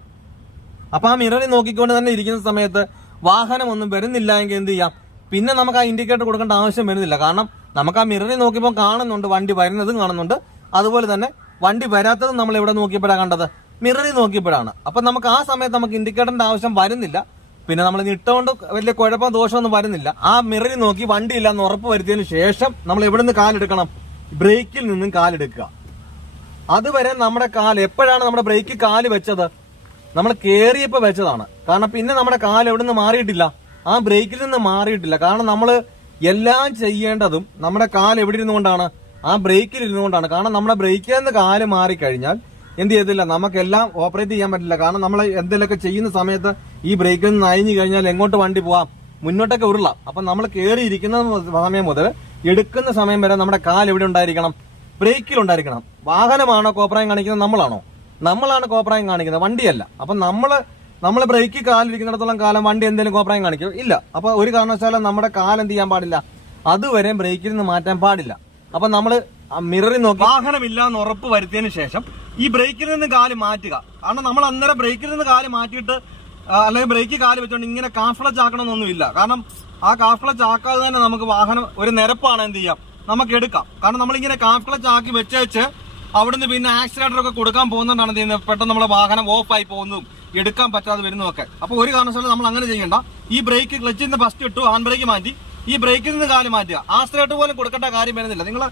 Speaker 1: അപ്പൊ ആ മിററിൽ നോക്കിക്കൊണ്ട് തന്നെ ഇരിക്കുന്ന സമയത്ത് വാഹനം ഒന്നും വരുന്നില്ല എങ്കിൽ എന്ത് ചെയ്യാം? പിന്നെ നമുക്ക് ആ ഇൻഡിക്കേറ്റർ കൊടുക്കേണ്ട ആവശ്യം വരുന്നില്ല. കാരണം നമുക്ക് ആ മിററിൽ നോക്കിയപ്പോൾ കാണുന്നുണ്ട്. വണ്ടി വരുന്നതും കാണുന്നുണ്ട്. അതുപോലെ തന്നെ വണ്ടി വരാത്തതും നമ്മൾ എവിടെ നോക്കിയപ്പോഴാണ് കണ്ടത്? മിററിൽ നോക്കിയപ്പോഴാണ്. അപ്പൊ നമുക്ക് ആ സമയത്ത് നമുക്ക് ഇൻഡിക്കേറ്ററിന്റെ ആവശ്യം വരുന്നില്ല. പിന്നെ നമ്മൾ ഇട്ടുകൊണ്ട് വലിയ കുഴപ്പം ദോഷമൊന്നും വരുന്നില്ല. ആ മിററിൽ നോക്കി വണ്ടി ഇല്ലാന്ന് ഉറപ്പ് വരുത്തിയതിനു ശേഷം നമ്മൾ എവിടെ നിന്ന് കാലെടുക്കണം? ബ്രേക്കിൽ നിന്നും കാലെടുക്കുക. അതുവരെ നമ്മുടെ കാൽ എപ്പോഴാണ് നമ്മുടെ ബ്രേക്കിൽ കാൽ വെച്ചത്? നമ്മൾ കേറിയപ്പോ വെച്ചതാണ്. കാരണം പിന്നെ നമ്മുടെ കാൽ എവിടെ നിന്ന് മാറിയിട്ടില്ല? ആ ബ്രേക്കിൽ നിന്ന് മാറിയിട്ടില്ല. കാരണം നമ്മൾ എല്ലാം ചെയ്യേണ്ടതും നമ്മുടെ കാൽ എവിടെ ഇരുന്നുകൊണ്ടാണ്? ആ ബ്രേക്കിൽ ഇരുന്നുകൊണ്ടാണ്. കാരണം നമ്മുടെ ബ്രേക്കിൽ നിന്ന് കാൽ മാറിക്കഴിഞ്ഞാൽ എന്ത് ചെയ്തില്ല നമുക്കെല്ലാം ഓപ്പറേറ്റ് ചെയ്യാൻ പറ്റില്ല. കാരണം നമ്മൾ എന്തെങ്കിലുമൊക്കെ ചെയ്യുന്ന സമയത്ത് ഈ ബ്രേക്കിൽ നിന്ന് അയഞ്ഞു കഴിഞ്ഞാൽ എങ്ങോട്ട് വണ്ടി പോവാം? മുന്നോട്ടൊക്കെ ഉരുളാം. അപ്പം നമ്മൾ കയറിയിരിക്കുന്ന സമയം മുതൽ എടുക്കുന്ന സമയം വരെ നമ്മുടെ കാൽ എവിടെ ഉണ്ടായിരിക്കണം? ബ്രേക്കിൽ ഉണ്ടായിരിക്കണം. വാഹനമാണോ കോപ്രായം കാണിക്കുന്നത് നമ്മളാണോ? നമ്മളാണ് കോപ്രായം കാണിക്കുന്നത് വണ്ടിയല്ല. അപ്പം നമ്മൾ നമ്മൾ ബ്രേക്കിൽ കാലിരിക്കുന്നിടത്തോളം കാലം വണ്ടി എന്തെങ്കിലും കോപ്രായം കാണിക്കും ഇല്ല. അപ്പോൾ ഒരു കാരണവശാലും നമ്മുടെ കാൽ എന്ത് ചെയ്യാൻ പാടില്ല. അതുവരെ ബ്രേക്കിൽ നിന്ന് മാറ്റാൻ പാടില്ല. അപ്പൊ നമ്മൾ മിററിൽ നോക്കി. വാഹനമില്ല എന്ന് ഉറപ്പ് വരുത്തിയതിനു ശേഷം ഈ ബ്രേക്കിൽ നിന്ന് കാൽ മാറ്റുക. കാരണം നമ്മൾ അന്നേരം ബ്രേക്കിൽ നിന്ന് കാൽ മാറ്റിയിട്ട് അല്ലെങ്കിൽ ബ്രേക്ക് കാൽ വെച്ചുകൊണ്ട് ഇങ്ങനെ കാഫ്ലച്ച് ആക്കണമെന്നൊന്നുമില്ല കാരണം ആ കാഫ്ലച്ച് ആക്കാതെ തന്നെ നമുക്ക് വാഹനം ഒരു നിരപ്പാണ് എന്ത് ചെയ്യാം? നമുക്ക് എടുക്കാം. കാരണം നമ്മളിങ്ങനെ കാഫ്ലച്ച് ആക്കി വെച്ചേച്ച് അവിടുന്ന് പിന്നെ ആക്സിലേറ്റർ ഒക്കെ കൊടുക്കാൻ പോകുന്നതുകൊണ്ടാണ് എന്ത് ചെയ്യുന്നത്? പെട്ടെന്ന് നമ്മുടെ വാഹനം ഓഫായി പോകുന്നതും എടുക്കാൻ പറ്റാതെ വരുന്നതൊക്കെ അപ്പോൾ ഒരു കാരണവശാലും നമ്മൾ അങ്ങനെ ചെയ്യണ്ട. ഈ ബ്രേക്ക് ക്ലച്ചിൽ നിന്ന് ഫസ്റ്റ് ഇട്ടു ഹാൻഡ് ബ്രേക്ക് മാറ്റി. ഈ ബ്രേക്കിൽ നിന്ന് കാൽ മാറ്റുക. ആക്സിലേറ്റർ പോലും കൊടുക്കേണ്ട കാര്യം വരുന്നില്ല. നിങ്ങൾ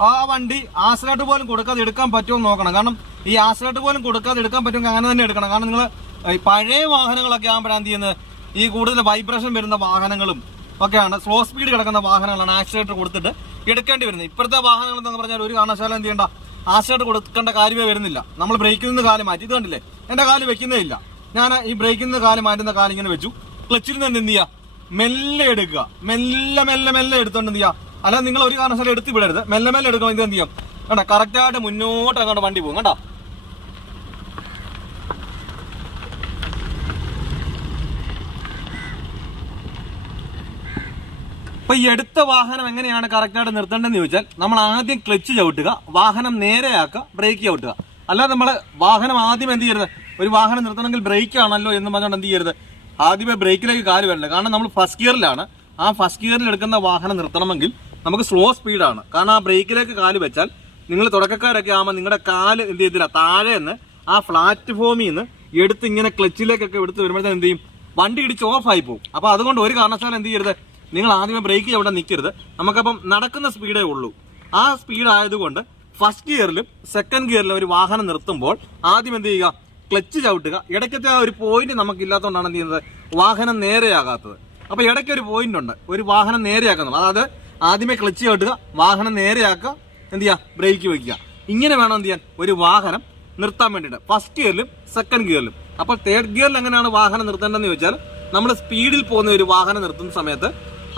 Speaker 1: ആ വണ്ടി ആസിലായിട്ട് പോലും കൊടുക്കാതെ എടുക്കാൻ പറ്റുമോ എന്ന് നോക്കണം. കാരണം ഈ ആസിലായിട്ട് പോലും കൊടുക്കാതെ എടുക്കാൻ പറ്റുമെങ്കിൽ അങ്ങനെ തന്നെ എടുക്കണം. കാരണം നിങ്ങൾ ഈ പഴയ വാഹനങ്ങളൊക്കെ ആകുമ്പോഴാണ് എന്ത് ചെയ്യുന്നത്? ഈ കൂടുതൽ വൈബ്രേഷൻ വരുന്ന വാഹനങ്ങളും ഒക്കെയാണ് സ്ലോ സ്പീഡ് കിടക്കുന്ന വാഹനങ്ങളാണ് ആക്സിലേറ്റർ കൊടുത്തിട്ട് എടുക്കേണ്ടി വരുന്നത്. ഇപ്പോഴത്തെ വാഹനങ്ങൾ എന്ന് പറഞ്ഞാൽ ഒരു കാരണവശാലും എന്ത് ചെയ്യണ്ട ആക്സിലേറ്റർ കൊടുക്കേണ്ട കാര്യമേ വരുന്നില്ല. നമ്മൾ ബ്രേക്കിൽ നിന്ന് കാൽ മാറ്റി. ഇത് കണ്ടില്ലേ? എന്റെ കാൽ വെക്കുന്നേ ഇല്ല. ഞാൻ ഈ ബ്രേക്കിൽ നിന്ന് കാൽ മാറ്റുന്ന കാലിങ്ങനെ വെച്ചു. ക്ലച്ചിൽ നിന്ന് എന്ത് ചെയ്യുക? മെല്ലെ എടുക്കുക. മെല്ലെ മെല്ലെ മെല്ലെ എടുത്തോണ്ട് എന്ത് ചെയ്യുക? അല്ലാതെ നിങ്ങൾ ഒരു കാരണവശാലും എടുത്ത് വിടരുത്. മെല്ലെ മെല്ലെ എടുക്കുമ്പോൾ ഇത് എന്ത് ചെയ്യും? കണ്ടോ കറക്റ്റ് ആയിട്ട് മുന്നോട്ട് അങ്ങോട്ട് വണ്ടി പോകും. കണ്ടോ? അപ്പൊ ഈ എടുത്ത വാഹനം എങ്ങനെയാണ് കറക്റ്റായിട്ട് നിർത്തേണ്ടതെന്ന് ചോദിച്ചാൽ നമ്മൾ ആദ്യം ക്ലച്ച് ചവിട്ടുക വാഹനം നേരെയാക്കുക ബ്രേക്ക് ചവിട്ടുക. അല്ലാതെ നമ്മൾ വാഹനം ആദ്യം എന്ത് ചെയ്യരുത്? ഒരു വാഹനം നിർത്തണമെങ്കിൽ ബ്രേക്ക് ആണല്ലോ എന്ന് പറഞ്ഞുകൊണ്ട് എന്ത് ചെയ്യരുത്? ആദ്യമേ ബ്രേക്കിലേക്ക് കാൽ വരണ്ടേ. കാരണം നമ്മൾ ഫസ്റ്റ് ഗിയറിലാണ് ആ ഫസ്റ്റ് ഗിയറിൽ എടുക്കുന്ന വാഹനം നിർത്തണമെങ്കിൽ നമുക്ക് സ്ലോ സ്പീഡാണ് കാരണം ആ ബ്രേക്കിലേക്ക് കാൽ വെച്ചാൽ നിങ്ങൾ തുടക്കക്കാരൊക്കെ ആകുമ്പോൾ നിങ്ങളുടെ കാൽ എന്ത് ചെയ്തില്ല താഴെ നിന്ന് ആ പ്ലാറ്റ്ഫോമിൽ നിന്ന് എടുത്ത് ഇങ്ങനെ ക്ലച്ചിലേക്കൊക്കെ എടുത്ത് വരുമ്പോഴത്തേന് എന്ത് ചെയ്യും? വണ്ടി ഇടിച്ച് ഓഫായി പോകും. അപ്പോൾ അതുകൊണ്ട് ഒരു കാരണവശാലും എന്ത് ചെയ്യരുത്? നിങ്ങൾ ആദ്യമേ ബ്രേക്ക് അവിടെ നിൽക്കരുത് നമുക്കപ്പം നടക്കുന്ന സ്പീഡേ ഉള്ളൂ. ആ സ്പീഡ് ആയതുകൊണ്ട് ഫസ്റ്റ് ഗിയറിലും സെക്കൻഡ് ഗിയറിലും ഒരു വാഹനം നിർത്തുമ്പോൾ ആദ്യം എന്ത് ചെയ്യുക? ക്ലച്ച് ചവിട്ടുക. ഇടയ്ക്കത്തെ ആ ഒരു പോയിന്റ് നമുക്കില്ലാത്തതുകൊണ്ടാണ് എന്ത് ചെയ്യുന്നത്? വാഹനം നേരെയാകാത്തത്. അപ്പോൾ ഇടയ്ക്ക് ഒരു പോയിന്റ് ഉണ്ട്. ഒരു വാഹനം നേരെയാക്കുന്നത്. അതായത് ആദ്യമേ ക്ലച്ച് ചവിട്ടുക വാഹനം നേരെയാക്കുക എന്ത് ചെയ്യുക ബ്രേക്ക് വയ്ക്കുക ഇങ്ങനെ വേണം എന്ത് ചെയ്യാൻ? ഒരു വാഹനം നിർത്താൻ വേണ്ടിയിട്ട്. ഫസ്റ്റ് ഗിയറിലും സെക്കൻഡ് ഗിയറിലും അപ്പോൾ തേർഡ് ഗിയറിൽ എങ്ങനെയാണ് വാഹനം നിർത്തേണ്ടതെന്ന് ചോദിച്ചാൽ നമ്മൾ സ്പീഡിൽ പോകുന്ന ഒരു വാഹനം നിർത്തുന്ന സമയത്ത്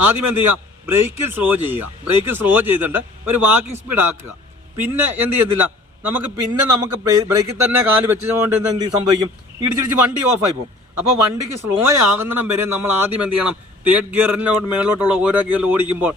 Speaker 1: ആദ്യം എന്ത് ചെയ്യുക? ബ്രേക്കിൽ സ്ലോ ചെയ്യുക. ബ്രേക്കിൽ സ്ലോ ചെയ്തിട്ട് ഒരു വാക്കിംഗ് സ്പീഡ് ആക്കുക. പിന്നെ എന്ത് ചെയ്യത്തില്ല നമുക്ക് പിന്നെ നമുക്ക് ബ്രേക്കിൽ തന്നെ കാൽ വെച്ചതുകൊണ്ട് എന്ത് സംഭവിക്കും? ഇടിച്ചിടിച്ച് വണ്ടി ഓഫായി പോകും. അപ്പോൾ വണ്ടിക്ക് സ്ലോ ആകുന്നിടം വരെ നമ്മൾ ആദ്യം എന്ത് ചെയ്യണം? തേർഡ് ഗിയറിനോട് മേളിലോട്ടുള്ള ഓരോ ഗിയറിൽ ഓടിക്കുമ്പോൾ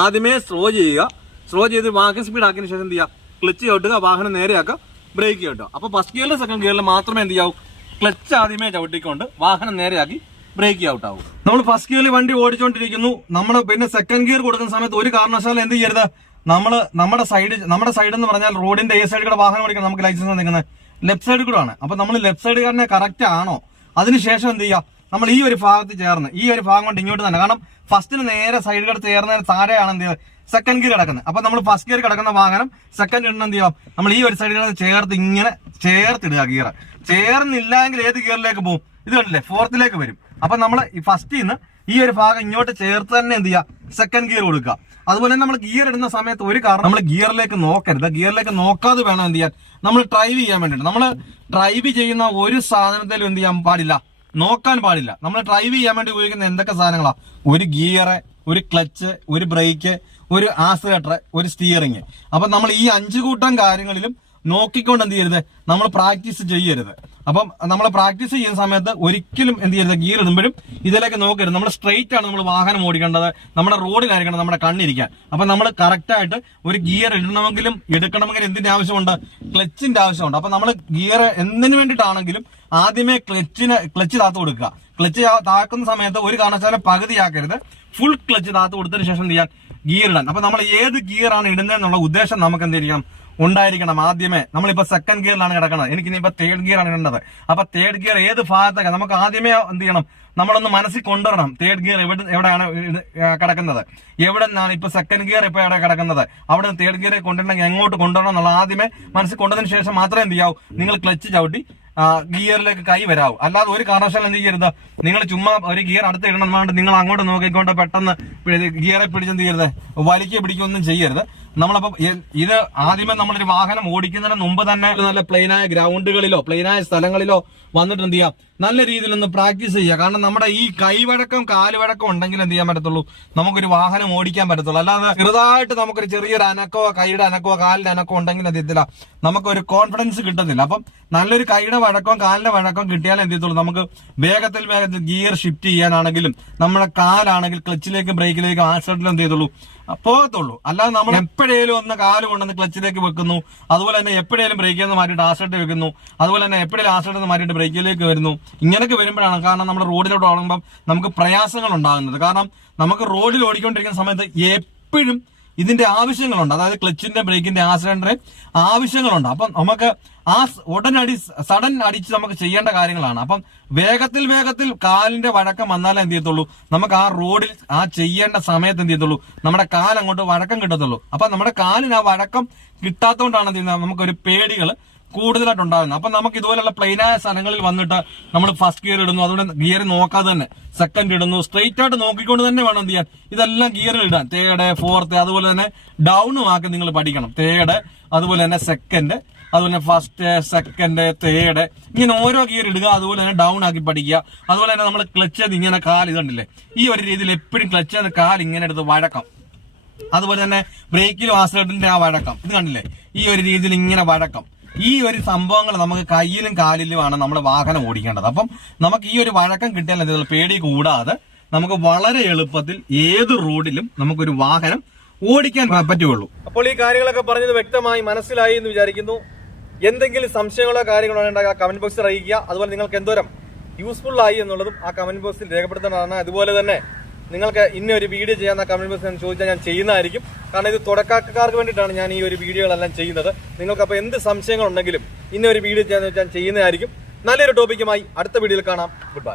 Speaker 1: ആദ്യമേ സ്ലോ ചെയ്യുക. സ്ലോ ചെയ്ത് വാക്കിംഗ് സ്പീഡ് ആക്കിയതിന് ശേഷം എന്ത് ചെയ്യുക? ക്ലച്ച് ചവിട്ടുക വാഹനം നേരെയാക്കുക ബ്രേക്ക് ചവിട്ടുക. അപ്പോൾ ഫസ്റ്റ് ഗിയറിലും സെക്കൻഡ് ഗിയറിലും മാത്രമേ എന്ത് ചെയ്യാവൂ? ക്ലച്ച് ആദ്യമേ ചവിട്ടിക്കൊണ്ട് വാഹനം നേരെയാക്കി ബ്രേക്ക് ഔട്ട് ആവും. നമ്മൾ ഫസ്റ്റ് ഗിയറിൽ വണ്ടി ഓടിച്ചുകൊണ്ടിരിക്കുന്നു നമ്മൾ പിന്നെ സെക്കൻഡ് ഗിയർ കൊടുക്കുന്ന സമയത്ത് ഒരു കാരണവശാലും എന്ത് ചെയ്യരുത്? നമ്മൾ നമ്മുടെ സൈഡ് നമ്മുടെ സൈഡ് എന്ന് പറഞ്ഞാൽ റോഡിന്റെ ഏ സൈഡ് കൂടെ വാഹനം ഓടിക്കണം നമുക്ക് ലൈസൻസ് നിൽക്കുന്നത് ലെഫ്റ്റ് സൈഡിൽ കൂടെ ആണ്. അപ്പൊ നമ്മൾ ലെഫ്റ്റ് സൈഡ് കാരനെ കറക്റ്റ് ആണോ? അതിനുശേഷം എന്ത് ചെയ്യുക? നമ്മൾ ഈ ഒരു ഭാഗത്ത് ചേർന്ന് ഈ ഒരു ഭാഗം കൊണ്ട് ഇങ്ങോട്ട് തന്നെ. കാരണം ഫസ്റ്റിന് നേരെ സൈഡിൽ കൂടെ ചേർന്നതിന് താഴെയാണ് എന്ത് സെക്കൻഡ് ഗിയർ കിടക്കുന്നത്. അപ്പൊ നമ്മൾ ഫസ്റ്റ് ഗിയർ കിടക്കുന്ന വാഹനം സെക്കൻഡ് ഗിയറിന് എന്ത് ചെയ്യാം നമ്മൾ ഈ ഒരു സൈഡിൽ ചേർത്ത് ഇങ്ങനെ ചേർത്തിടുക ഗിയർ ചേർന്നില്ലെങ്കിൽ ഏത് ഗിയറിലേക്ക് പോകും? ഇത് കണ്ടില്ലേ? ഫോർത്തിലേക്ക് വരും. അപ്പൊ നമ്മൾ ഫസ്റ്റിൽ നിന്ന് ഈ ഒരു ഭാഗം ഇങ്ങോട്ട് ചേർത്ത് തന്നെ എന്ത് ചെയ്യുക? സെക്കൻഡ് ഗിയർ കൊടുക്കുക. അതുപോലെ തന്നെ നമ്മൾ ഗിയർ ഇടുന്ന സമയത്ത് ഒരു കാരണം നമ്മൾ ഗിയറിലേക്ക് നോക്കരുത്. ഗിയറിലേക്ക് നോക്കാതെ വേണം എന്ത് ചെയ്യാൻ? നമ്മൾ ഡ്രൈവ് ചെയ്യാൻ വേണ്ടിയിട്ട്. നമ്മൾ ഡ്രൈവ് ചെയ്യുന്ന ഒരു സാധനത്തിലും എന്ത് ചെയ്യാൻ പാടില്ല. നോക്കാൻ പാടില്ല. നമ്മൾ ഡ്രൈവ് ചെയ്യാൻ വേണ്ടി ഉപയോഗിക്കുന്ന എന്തൊക്കെ സാധനങ്ങളാ? ഒരു ഗിയർ ഒരു ക്ലച്ച് ഒരു ബ്രേക്ക് ഒരു ആക്സിലേറ്റർ ഒരു സ്റ്റിയറിങ് അപ്പൊ നമ്മൾ ഈ അഞ്ചു കൂട്ടം കാര്യങ്ങളിലും നോക്കിക്കൊണ്ട് എന്ത് ചെയ്യരുത്? നമ്മൾ പ്രാക്ടീസ് ചെയ്യരുത്. അപ്പം നമ്മൾ പ്രാക്ടീസ് ചെയ്യുന്ന സമയത്ത് ഒരിക്കലും എന്ത് ചെയ്യരുത്? ഗിയർ ഇടുമ്പോഴും ഇതിലേക്ക് നോക്കരുത്. നമ്മൾ സ്ട്രെയിറ്റ് ആണ് നമ്മൾ വാഹനം ഓടിക്കേണ്ടത്. നമ്മുടെ റോഡിലായിരിക്കണം നമ്മുടെ കണ്ണിരിക്കാൻ. അപ്പൊ നമ്മൾ കറക്റ്റ് ആയിട്ട് ഒരു ഗിയർ ഇടണമെങ്കിലും എടുക്കണമെങ്കിലും എന്തിന്റെ ആവശ്യമുണ്ട്? ക്ലച്ചിന്റെ ആവശ്യമുണ്ട്. അപ്പൊ നമ്മൾ ഗിയർ എന്തിനു വേണ്ടിയിട്ടാണെങ്കിലും ആദ്യമേ ക്ലച്ചിന് ക്ലച്ച് താത്ത് കൊടുക്കുക. ക്ലച്ച് താക്കുന്ന സമയത്ത് ഒരു കാരണവശാലും പകുതിയാക്കരുത്. ഫുൾ ക്ലച്ച് താത്ത് കൊടുത്തതിന് ശേഷം ചെയ്യാൻ ഗിയർ ഇടാൻ അപ്പൊ നമ്മൾ ഏത് ഗിയറാണ് ആണ് ഇടുന്നതെന്നുള്ള ഉദ്ദേശം നമുക്ക് എന്ത് ചെയ്യണം? ഉണ്ടായിരിക്കണം ആദ്യമേ. നമ്മളിപ്പോ സെക്കൻഡ് ഗിയറിലാണ് കിടക്കുന്നത് എനിക്ക് ഇനിയിപ്പോ തേർഡ് ഗിയർ ആണ് ഇടേണ്ടത്. അപ്പൊ തേർഡ് ഗിയർ ഏത് ഭാഗത്തൊക്കെ? നമുക്ക് ആദ്യമേ എന്ത് ചെയ്യണം? നമ്മളൊന്ന് മനസ്സിൽ കൊണ്ടുവരണം. തേർഡ് ഗിയർ എവിടെ എവിടെയാണ് കിടക്കുന്നത്? എവിടെ നിന്നാണ് ഇപ്പൊ സെക്കൻഡ് ഗിയർ ഇപ്പൊ എവിടെ കിടക്കുന്നത്? അവിടെ തേർഡ് ഗിയറെ കൊണ്ടുവരണമെങ്കിൽ എങ്ങോട്ട് കൊണ്ടുവരണം എന്നുള്ള ആദ്യമേ മനസ്സിൽ കൊണ്ടതിന് ശേഷം മാത്രമേ എന്ത് ചെയ്യാവൂ? നിങ്ങൾ ക്ലച്ച് ചവിട്ടി ഗിയറിലേക്ക് കൈ വരാവും. അല്ലാതെ ഒരു കാരണവശാലും എന്ത് ചെയ്യരുത്. നിങ്ങൾ ചുമ്മാ ഒരു ഗിയർ അടുത്ത് ഇടണം എന്നുകൊണ്ട് നിങ്ങൾ അങ്ങോട്ട് നോക്കിക്കൊണ്ട് പെട്ടെന്ന് പിടി- ഗിയറെ പിടിച്ചെന്ത് ചെയ്യരുത്? വലിക്കുക പിടിക്കുകയൊന്നും ചെയ്യരുത്. നമ്മളപ്പോ ഇത് ആദ്യമേ നമ്മളൊരു വാഹനം ഓടിക്കുന്നതിന് മുമ്പ് തന്നെ നല്ല പ്ലെയിനായ ഗ്രൗണ്ടുകളിലോ പ്ലെയിനായ സ്ഥലങ്ങളിലോ വന്നിട്ട് എന്ത് ചെയ്യാം? നല്ല രീതിയിൽ ഒന്ന് പ്രാക്ടീസ് ചെയ്യുക. കാരണം നമ്മുടെ ഈ കൈവഴക്കം കാലുവഴക്കം ഉണ്ടെങ്കിൽ എന്ത് ചെയ്യാൻ പറ്റത്തുള്ളൂ? നമുക്കൊരു വാഹനം ഓടിക്കാൻ പറ്റത്തുള്ളൂ. അല്ലാതെ ചെറുതായിട്ട് നമുക്കൊരു ചെറിയൊരു അനക്കോ കൈയുടെ അനക്കോ കാലിന്റെ അനക്കോ ഉണ്ടെങ്കിൽ എന്ത് ചെയ്യത്തില്ല? നമുക്കൊരു കോൺഫിഡൻസ് കിട്ടത്തില്ല. അപ്പം നല്ലൊരു കൈയുടെ വഴക്കം കാലിന്റെ വഴക്കം കിട്ടിയാൽ എന്ത് ചെയ്യത്തുള്ളൂ? നമുക്ക് വേഗത്തിൽ വേഗത്തിൽ ഗിയർ ഷിഫ്റ്റ് ചെയ്യാനാണെങ്കിലും നമ്മുടെ കാലാണെങ്കിൽ ക്ലച്ചിലേക്കും ബ്രേക്കിലേക്കും ആക്സിഡന്റിലും എന്ത് ചെയ്തുള്ളൂ പോകത്തുള്ളൂ. അല്ലാതെ നമ്മൾ എപ്പോഴേലും ഒന്ന് കാൽ കൊണ്ടുവന്ന് ക്ലച്ചിലേക്ക് വെക്കുന്നു. അതുപോലെ തന്നെ എപ്പോഴേലും ബ്രേക്കിൽ നിന്ന് മാറ്റിയിട്ട് ആസിഡ് വെക്കുന്നു. അതുപോലെ തന്നെ എപ്പോഴേലും നിന്ന് മാറ്റിയിട്ട് ബ്രേക്കിലേക്ക് വരുന്നു. ഇങ്ങനെയൊക്കെ വരുമ്പോഴാണ് കാരണം നമ്മൾ റോഡിലോട്ട് ഓടുമ്പം നമുക്ക് പ്രയാസങ്ങൾ ഉണ്ടാകുന്നത്. കാരണം നമുക്ക് റോഡിൽ ഓടിക്കൊണ്ടിരിക്കുന്ന സമയത്ത് എപ്പോഴും ഇതിന്റെ ആവശ്യങ്ങളുണ്ട്. അതായത് ക്ലച്ചിന്റെ ബ്രേക്കിന്റെ ആക്സിഡന്റിന്റെ ആവശ്യങ്ങളുണ്ട്. അപ്പം നമുക്ക് ആ ഉടനടി സഡൻ അടിച്ച് നമുക്ക് ചെയ്യേണ്ട കാര്യങ്ങളാണ്. അപ്പം വേഗത്തിൽ വേഗത്തിൽ കാലിന്റെ വഴക്കം വന്നാലേ എന്ത് ചെയ്യത്തുള്ളൂ? നമുക്ക് ആ റോഡിൽ ആ ചെയ്യേണ്ട സമയത്ത് എന്ത് ചെയ്യത്തുള്ളൂ? നമ്മുടെ കാൽ അങ്ങോട്ട് വഴക്കം കിട്ടത്തുള്ളൂ. അപ്പൊ നമ്മുടെ കാലിന് ആ വഴക്കം കിട്ടാത്തതുകൊണ്ടാണ് എന്ത് ചെയ്യുന്നത്? നമുക്കൊരു പേടികൾ കൂടുതലായിട്ട് ഉണ്ടാകുന്നത്. അപ്പൊ നമുക്ക് ഇതുപോലുള്ള പ്ലെയിനായ സ്ഥലങ്ങളിൽ വന്നിട്ട് നമ്മൾ ഫസ്റ്റ് ഗിയർ ഇടുന്നു. അതുകൊണ്ട് ഗിയർ നോക്കാതെ തന്നെ സെക്കൻഡ് ഇടുന്നു. സ്ട്രെയിറ്റ് ആയിട്ട് നോക്കിക്കൊണ്ട് തന്നെ വേണം എന്ത് ചെയ്യാൻ. ഇതെല്ലാം ഗിയർ ഇടാൻ. തേർഡ് ഫോർത്ത് അതുപോലെ തന്നെ ഡൗണും ആക്കി നിങ്ങൾ പഠിക്കണം. തേർഡ് അതുപോലെ തന്നെ സെക്കൻഡ് അതുപോലെ ഫസ്റ്റ് സെക്കൻഡ് തേർഡ് ഇങ്ങനെ ഓരോ ഗിയർ ഇടുക അതുപോലെ തന്നെ ഡൗൺ ആക്കി പഠിക്കുക. അതുപോലെ തന്നെ നമ്മൾ ക്ലച്ച് ചെയ്ത് ഇങ്ങനെ കാൽ ഇതുണ്ടല്ലേ? ഈ ഒരു രീതിയിൽ എപ്പോഴും ക്ലച്ച് ചെയ്ത് കാൽ ഇങ്ങനെ എടുത്ത് വഴക്കം. അതുപോലെ തന്നെ ബ്രേക്കിലും ആശ്രയത്തിന്റെ ആ വഴക്കം. ഇത് കണ്ടില്ലേ? ഈ ഒരു രീതിയിൽ ഇങ്ങനെ വഴക്കം. ഈ ഒരു സംഭവങ്ങൾ നമുക്ക് കയ്യിലും കാലിലുമാണ് നമ്മൾ വാഹനം ഓടിക്കേണ്ടത്. അപ്പം നമുക്ക് ഈ ഒരു വഴക്കം കിട്ടിയാൽ പേടി കൂടാതെ നമുക്ക് വളരെ എളുപ്പത്തിൽ ഏത് റോഡിലും നമുക്കൊരു വാഹനം ഓടിക്കാൻ പറ്റുകയുള്ളൂ. അപ്പോൾ ഈ കാര്യങ്ങളൊക്കെ പറഞ്ഞത് വ്യക്തമായി മനസ്സിലായി എന്ന് വിചാരിക്കുന്നു. എന്തെങ്കിലും സംശയങ്ങളോ കാര്യങ്ങളോ ഉണ്ടെങ്കിൽ ആ കമന്റ് ബോക്സിൽ അറിയിക്കുക. അതുപോലെ നിങ്ങൾക്ക് എന്തോരം യൂസ്ഫുൾ ആയി എന്നുള്ളതും ആ കമന്റ് ബോക്സിൽ രേഖപ്പെടുത്തേണ്ടതാണ്. അതുപോലെ തന്നെ നിങ്ങൾക്ക് ഇന്ന ഒരു വീഡിയോ ചെയ്യാൻ ആ കമന്റ് ബോക്സിൽ ചോദിച്ചാൽ ഞാൻ ചെയ്യുന്നതായിരിക്കും. കാരണം ഇത് തുടക്കക്കാർക്ക് വേണ്ടിയിട്ടാണ് ഞാൻ ഈ ഒരു വീഡിയോകളെല്ലാം ചെയ്യുന്നത്. നിങ്ങൾക്ക് അപ്പോൾ എന്ത് സംശയങ്ങളുണ്ടെങ്കിലും ഇന്ന ഒരു വീഡിയോ ചെയ്യാന്ന് വെച്ചാൽ ചെയ്യുന്നതായിരിക്കും. നല്ലൊരു ടോപ്പിക്കുമായി അടുത്ത വീഡിയോയിൽ കാണാം. Good by